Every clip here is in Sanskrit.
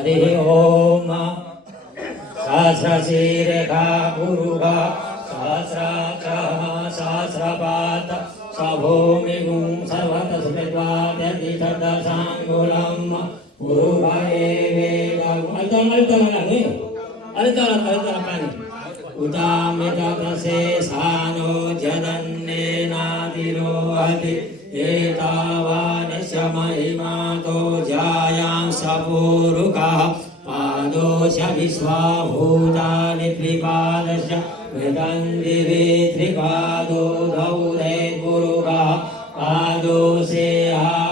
हरि ओम सहस्रशीरेखा पुरुषा सहस्राक्षः सहस्रपात सभूमिगुं सर्वतः स्मृत्वाद्यतिशतसाङ्गुलं पुरुषये वेदम् अल्तन उदामितशेषानो जदन्नेनातिरोहति एतावानिश महिमातो जायां सपूरुकः पादोश विश्वाभूतानि त्रिपादश मृदन्दिरे त्रिपादो धौरेर्पुरुषः पादोषे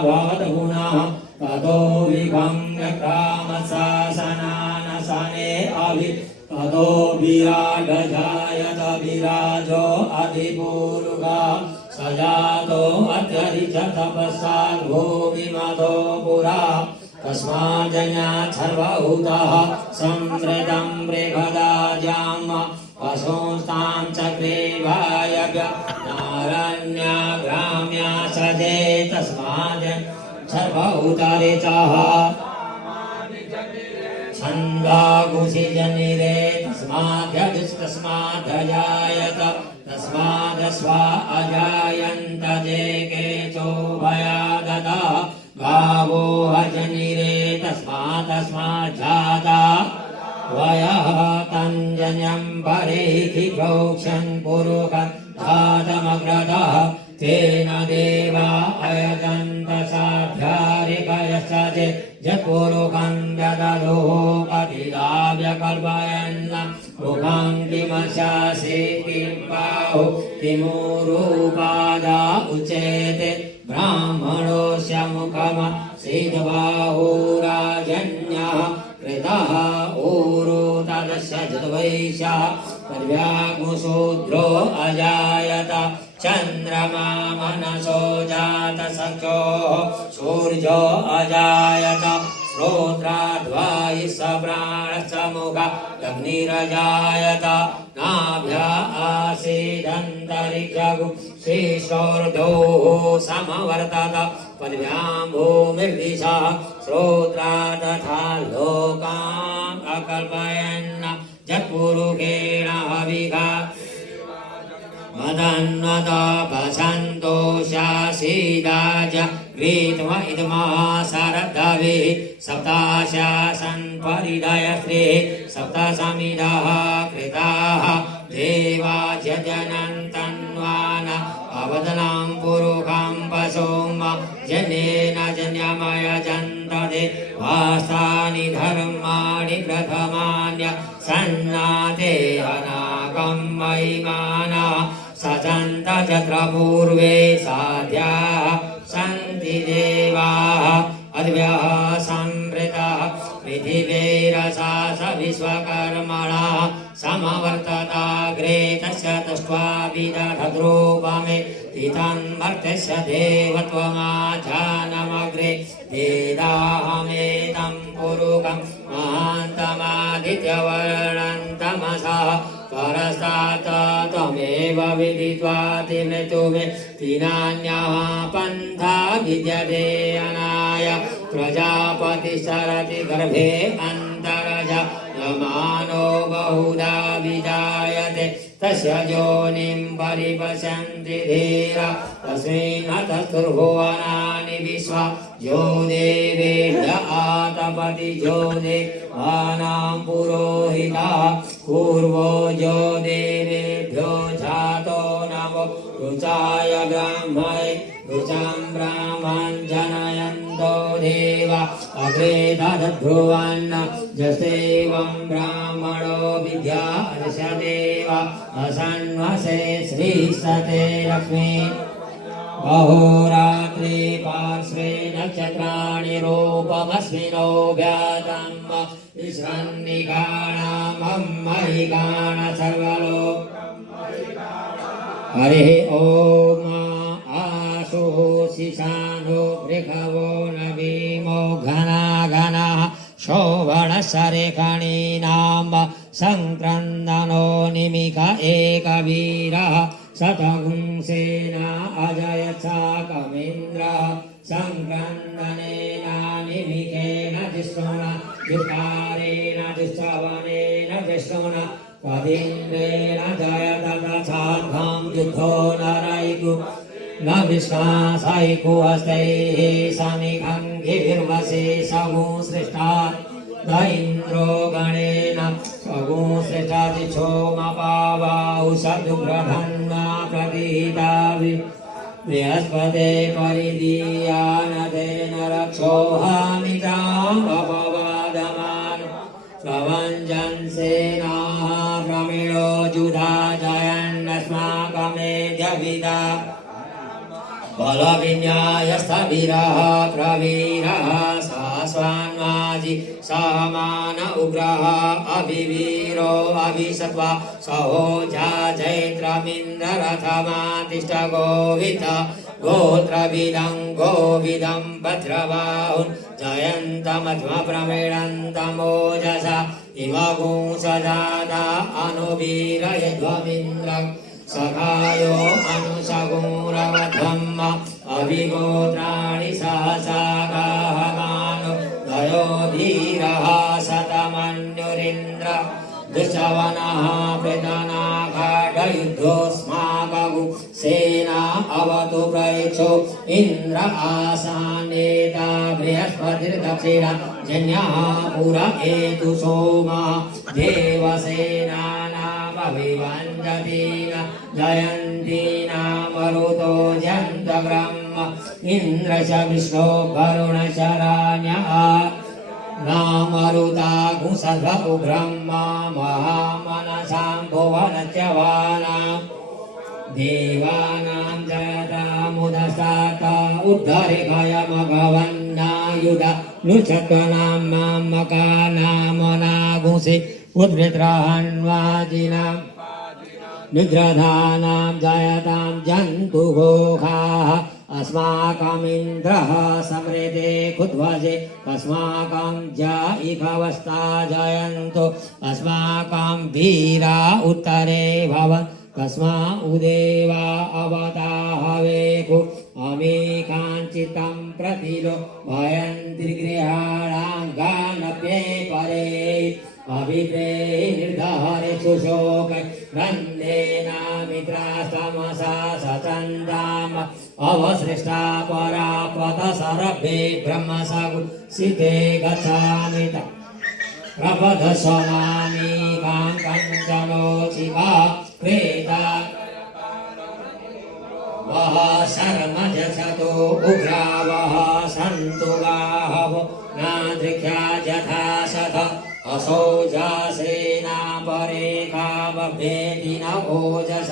भवद्गुणः ततो विभङ्गक्रामशासनानशने अभि ततो विराजजायत विराजो अधिपूरुषः सजातो अत्यधिक तपस्सात् भूमिमतो पुरा तस्माज्जन्यात् सर्वभूतः संवृतं बृहदाजाम् पशुस्तां चक्रे वायव्य नारण्याग्राम्या सजे तस्मात् सर्वभूतरिचः छन्दागुषिजनिरे तस्माद्यजुस्तस्माद्धजायत तस्मादस्वा अजायन्त जे केचोभयादतः गावो हजनिरे तस्मादस्माज्जाता वयः तञ्जन्यं परेति प्रोक्षन् पुरुषं धातमग्रतः तेन देवा अयजन्त साध्यारिकयश्च जत्पुरुषं व्यदधोपतिदाव्यकल्पयन् मुखं किमशासि किं बाहु किमुरूपादा उच्यते ब्राह्मणोऽस्य मुखमसीद्बाहुराजन्यः कृतः ऊरो तदस्य जतवैश्यः पर्यागुशूद्रो अजायत चन्द्रमा मनसो जातसख्योः सूर्यो अजायत श्रोत्राद्वायुः प्राणश्च मुखमग्निरजायत नाभ्या आसीदन्तरिक्षगुं श्रीशोर्ध्योः समवर्तत पद्भ्यां भूमिर्दिशः श्रोत्रा तथा लोकान् अकल्पयन् जत्पुरुषेण हविषा मदन्वदपसन्तोषासीदाज गृहीत्वा इदमासरद्धविः सप्ताशासन् परिदयश्रीः सप्तसमिदः कृताः देवा जजनन्तन्वान अवदनां पुरुषं पशुं जनेन जन्यमयजन्तते वास्तानि धर्माणि प्रथमान्य सन्नाते अनाकं महिमाना सचन्त चत्र पूर्वे साध्याः सन्ति देवाः अद्भ्यः संवृतः पृथिवीरसा स विश्वकर्मणा समवर्तताग्रे तस्य दृष्ट्वा विदधद्रूपमे तितन्मर्त्यस्य देवत्वमाजानमग्रे वेदाहमेतं पुरुषं महान्तमादित्यवर्णं तमसः परस्तात् त्वमेव विदित्वाति मृत्युमे तीनान्यः पन्था विद्यते अनाय प्रजापतिश्चरति गर्भे अन्तरज यमानो बहुधा विजायते तस्य योनिं परिपश्यन्ति धीरा तस्मिन् हतस्तुर्भुवनानि विश्वा यो देवेभ्य आतपति यो देवानां पुरोहितः पूर्वो यो देवेभ्यो जातो नमो रुचाय ब्राह्मणे रुचां ब्राह्मं जनयन्तो देवा अग्रे दधद्भुवन् जसेवं ब्राह्मणो विद्यार्षदेव असन्वसे श्रीसते लक्ष्मी अहोरात्रे पार्श्वे नक्षत्राणि रूपमस्मिनो व्यातं विश्रन्निगाणामं महिगाण सर्वलोकं हरिः ॐ आशु शिशानो बृहवो नवीमो घना घनः शोभणसरेखणीनां सङ्क्रन्दनो निमिष एकवीरः शतगुंसेना अजयच्छाकमिन्द्रः सङ्क्रन्दनेन निमिषेण जिष्णुना विस्तारेण दुश्चवनेन विष्णुना तदिन्द्रेण जयत तथार्थं युद्धो नरैकु न विश्वासैकु हस्तैः सनिघङ्गिर्वसे सगुं सृष्टा द इन्द्रो गणेन सगुं सृष्टादिक्षोमपावाहु सदुग्रधन्वा प्रतीता बृहस्पते परिदीयानतेन रक्षोहामितामपवादमान् प्रवञ्जन्सेनाः प्रमिळो जुधा जयन्नस्माकमेध्यविदा बलविन्यायस्थवीरः प्रवीरः सास्वान्वाजि सहमान उग्रः अभिवीरो अभिसत्वा सहोजा जैत्रमिन्द्ररथमातिष्ठ गोवित गोविदं भद्रबाहुन् जयन्तमध्वप्रमेणन्तमोजसा इव गुंसजाता अनुवीरयध्वमिन्द्रम् सखायो अनुसगुरवधम्म अभिगोत्राणि सहसा गाहमानो दयो धीरः शतमन्युरिन्द्र दुश्चवनः प्रतनाघाटयुद्धोऽस्माकगु सेना अवतु प्रयच्छो इन्द्र आसानेता बृहस्पतिर्दक्षिण जन्यः पुर एतु सोमः देवसेनानामभिवञ्जतीन जयन्तीना मरुतो जन्तग्रह्म इन्द्रश विष्णो वरुणशराण्यः नामरुता घुसध उग्रह्मा महामनसां भुवनच्यवानां देवानां जयतामुदसाता उद्धरिघयमघवन्नायुध नुचत्वनां मकानामनागुंसि उद्वृत्रहन्वाजिनां निद्रधानां जयतां जन्तुघोषाः अस्माकमिन्द्रः समृते कुध्वजे अस्माकं जायिकवस्ता जयन्तु अस्माकं वीरा उत्तरे भवन् कस्मा उदेवा अवताहवेकु अमेकाञ्चितं प्रतिलो भयन्तिर्गृहाणाङ्गानप्ये परे अभिप्रे निर्धारेषु शोक रन्देना मित्रास्तमसा सचन्दाम अवसृष्टा परापत सरभे ब्रह्मसगु सिते गच्छामि प्रपदशनामि काञ्चनोचिका प्रेता वः शर्मजसतो उग्रा वः सन्तु गाहवो नादृख्या यथा सथ असौ जासेना परेखावभेति न ओजस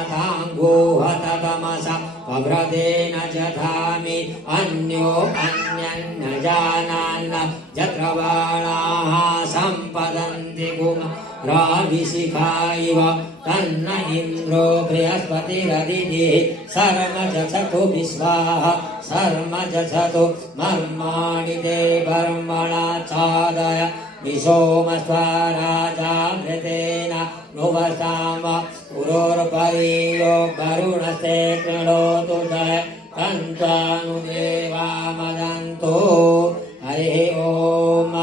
वर्धमानाथाङ्गोहत तमसा अभ्रदेन जधामि अन्यो अन्यन्न जानान्न यत्र बाणाः सम्पदन्ति गुमराभिशिखा इव तन्न इन्द्रो बृहस्पतिरदितिः सर्मजसतु विश्वाः सर्मजसतु मर्माणि ते बर्मणाच्छादय विशोमस्वा राजामृतेन नुवसाम पुरोर्परीयो वरुणस्ते कृणोतु जय तन्त्वानुदेवा मदन्तो हरिः ॐ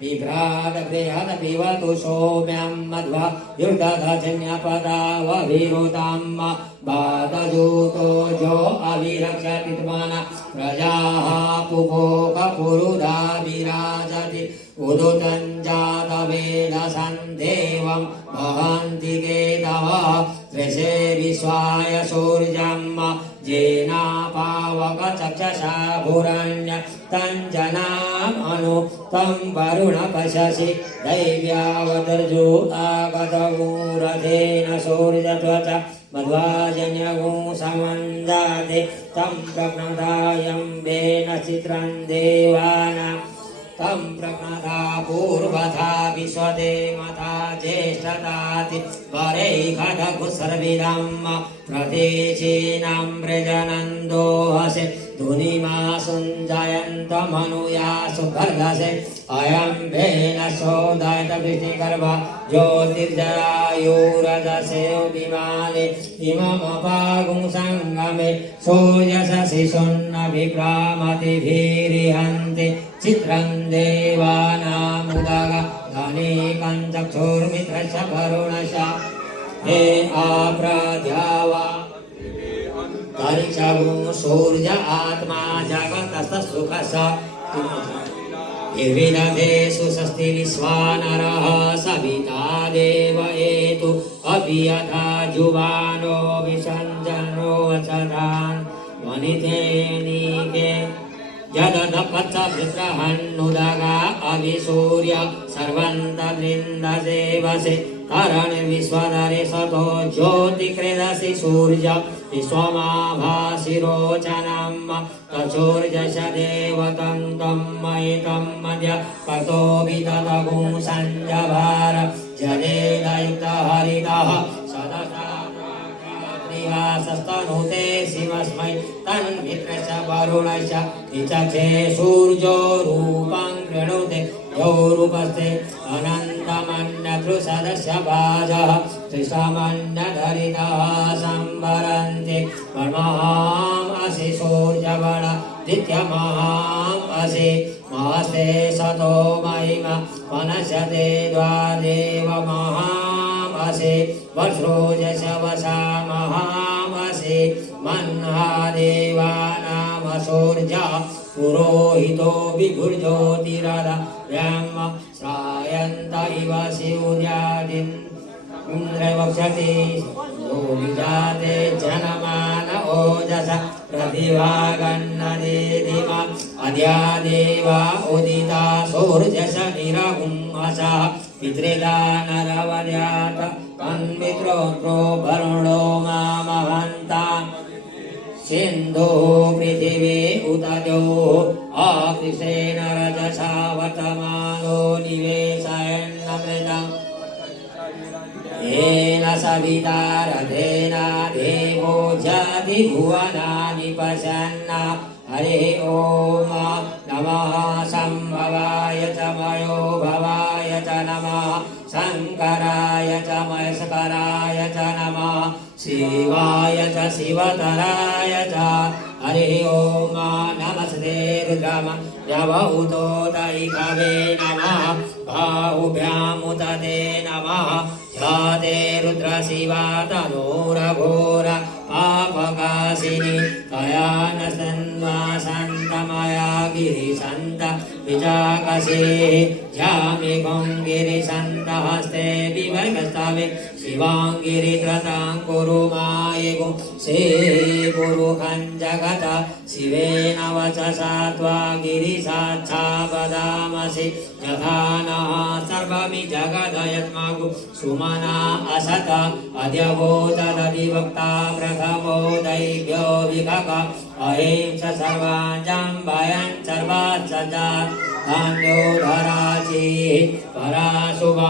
बिभ्राट बृहद पिबतु सौम्यं मध्वा युर्दधजन्यपदावभिरुतं बाधजूतो जो अभिरक्षति त्मना प्रजाः पुभोगपुरुधा विराजति उदुतं जातवेदसं देवं भवन्ति केतवः त्रिशे विश्वाय सूर्यं जेनापावकचक्षसा भुरण्य तञ्जनामनु तं वरुण पशसि दैव्यावदर्जो आगतगूरथेन सूर्यध्वज मध्वाजन्यगुं समन्दाते तं प्रज्ञदायं वेन चित्रं देवानां तं प्रज्ञदा पूर्वथा विश्वते मथा ज्येष्ठताति वरैखदगुसर्विदं प्रतीचीनां व्रजनन्दो हसे धुनिमा सुञ्जयन्तमनुया सुभर्गसे अयं भेन सोदायत वृष्टिगर्भा ज्योतिर्जरायुरजसे विमाने इममपागुं सङ्गमे सोजससि सुन्नभिप्रामतिभिरिहन्ति चित्रं देवानामुदग धनिकं चक्षुर्मित्रश्च वरुणश्च हे आप्रद्यावा तरिचगुं सूर्य आत्मा जगतस्तुखस विविधेषु षष्टि विश्वानरः सविता देव एतु अपि यथा जुवानो विसञ्जनो वचदान् वनितेनीके यदनपच्चभित्रहन्नुदगा अविसूर्य सर्वन्तवृन्दसे वसे करणे विश्वधरे सतो ज्योतिकृदसि सूर्य विश्वमाभासि रोचनं तचोर्जश देवतं तं मयितं मध्य पतो विदधगुं सञ्जभार जनेदयुक्तहरितः सदसा सस्तनुते शिवस्मै तन्मित्रश्च वरुणश्च विचक्षे सूर्यो रूपं कृणुते यो रूपस्ते अनन्तमन्यतृसदस्य वाजः त्रिसमन्यधरितः संवरन्ति परमाम् असि सूर्यवण नित्यमहाम् असि महस्ते सतो महिमा मनस्यते द्वादेव महाम् असि वर्षोजस वसा महामसि मन्हादेवानाम सूर्या पुरोहितो विभुर्ज्योतिरद ब्रह्म श्रायन्त इव सूर्यादिन् इन्द्रवक्षति यो विजाते जनमान ओजस प्रतिभागन्नदेधिमा अद्या देवा उदिता सूर्यश निरहुंहसा पितृदा नरवद्यात तन्मित्रोत्रो वरुणो मामहन्ता सिन्धु पृथिवी उतजो आकृषेण रजसा वर्तमानो निवेशयन्नमृतम् येन सविता रथेन देवो जति भुवनानि पश्यन्न हरिः ॐ नमः सम्भवाय च मयो भवाय च नमः शङ्कराय च महेशकराय च नमः शिवाय च शिवतराय च हरिः ॐ नमस्ते रुद्रम जवहुतोदयिकवे नमः बाहुभ्यामुदते नमः ध्याते रुद्रशिवा तनूरघोर पापकाशिनी कया न सन्वासन्तमया गिरिसन्त विजाकसे ध्यामि गिरिसन्त हस्ते विवर्गस्तवे शिवाङ्गिरित्रतां कुरु मायिगुं श्रीगुरुखं जगत शिवेन वचसा त्वा गिरिसाक्षा वदामसि यथा नः सर्वमि जगदयत्मगु सुमना असत अद्यवोचदधिवक्ता प्रथमो दैव्यो विभग अहिं स सर्वाञ्जम्भयं सर्वाच्चजात् धान्योधराचि पराशुभ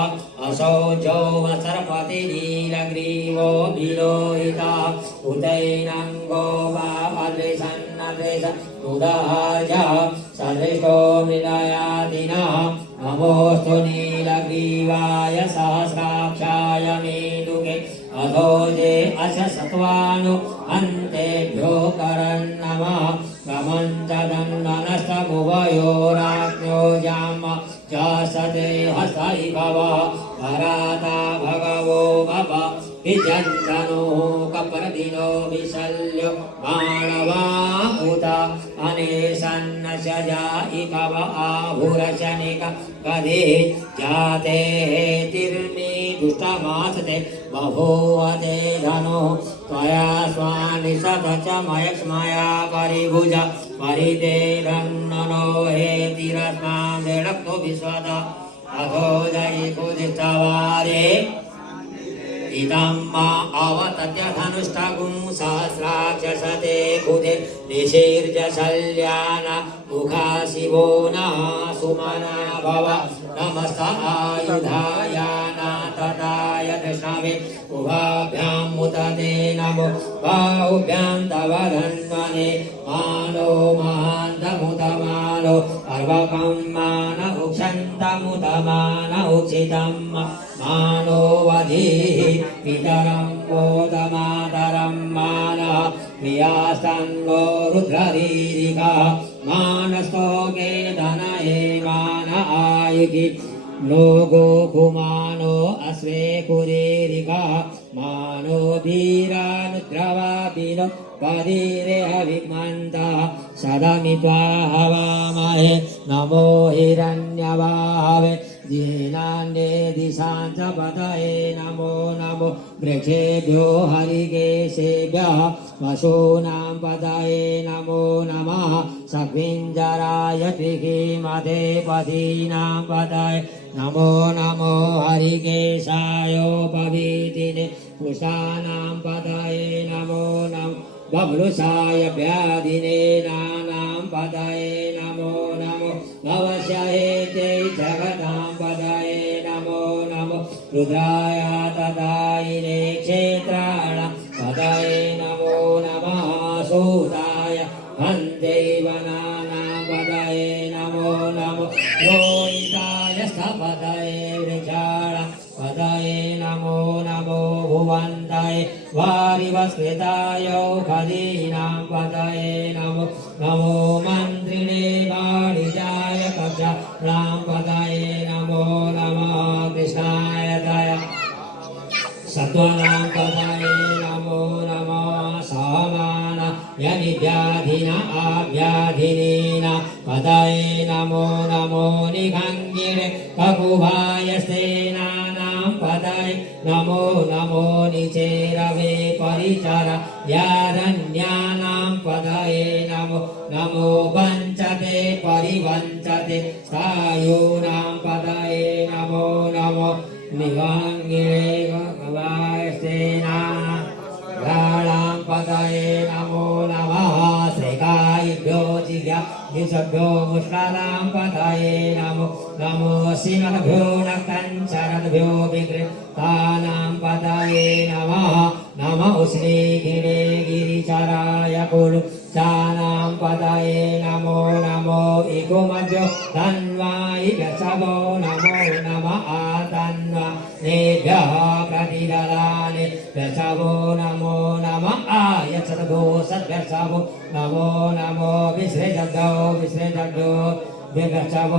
असौजो वसर्पति नीलग्रीवो विलोहिता उदैनङ्गो वा अद्रिसन्नद्रिस उदहार्य सदृष्टो मृदयादिनः नमोऽस्तु नीलग्रीवाय सहस्राक्षाय मेदुके अधोजे अश सत्वानु अन्तेभ्यो करन्नमः प्रमञ्चदन्ननस्तभुवयोराज्ञो जाम जासते हसै भव भराता भगवो भव विजन्तनो कपर्दिनो विशल्यो माणवा उत अनेशन्न शजाइकव आभुरशनिक गदे जाते तिर्मि दुष्टमासते बभूवते धनो त्वया स्वानिषद च मयस्मया परिभुज परिदेरन्ननो हेतिरस्मां देणक्तो विश्वद अधो जयिकुदिष्टवारे इदं मा अवतत्य धनुष्टगुं सहस्राक्षसते कुदे निशीर्जशल्यान मुखा शिवो नः सुमना भव नमस्त आयुधाय नाथ तताय दृष्णावे उभाभ्यां मुदते नमो बाहुभ्यां तव धन्वने मानो महान्तमुदमानो अर्वकं मान उक्षन्तमुदमान उक्षितं मानो वधीः पितरं मोदमातरं मानः प्रियास्तन्नो रुद्ररीरिका मानस्तोके धनये मान आयुधि नो गोकुमानो अश्वे कुरेरिका मानो धीरानुद्रवापिनो पदीरे अभिमन्तः सदमित्वा हवामहे नमो हिरण्यवाहवे दीनान्ये दिशां च पतये नमो नमो वृक्षेभ्यो हरिकेशेभ्यः पशूनां पतये नमो नमः सख्विञ्जराय त्रिकीमते पदीनां पतये नमो नमो हरिकेशायोपवीतिने पुषाणां पतये नमो नमो बभ्रुषाय व्याधिने नानां पतये नमो नमो भवस्यहेत्यै जगतां पतये नमो नमो रुद्राय तदायिने क्षेत्राणां पतये नमो नमः सूताय हन्दैवनानां पतये नमो नमो रोहिताय स्थपतये वृक्षाणां पतये नमो नमो भुवन्ताय वारिवस्कृताय खदीनां पतये नमो नमो मन्त्रिणे गाढिजाय कक्षाणां पतये नमो नमः कृष्णाय दया सत्त्वानां पतये नमो नमः सामान यनिव्याधिन आव्याधिनीन पतये नमो नमो निखङ्गिरे ककुभाय सेनानां पतये नमो नमो निचेरवे परिचर यारण्यानां पतये नमो नमो वञ्चते परिवञ्चते स्थायूनां पतये नमो नमो निखङ्गिरे ककुभाय सेनानां पतये नमो नमः श्रीकायिभ्यो जिघ्राभ्यो मुष्टानां पतये नमो नमो सिंहभ्यो नक्तञ्चरद्भ्यो विकृतानां पतये नमः नमः उष्णीगिरे गिरिचराय कुलुचानां पतये नमो नमो इगुमभ्यो धन्वायि गच्छवो नमो नमः आतन्वा नेभ्यः प्रतिदलानि गच्छवो नमो नमः आयच्छद्भो सद्गच्छवो नमो नमो विसृजद्भ्यो विगच्छवो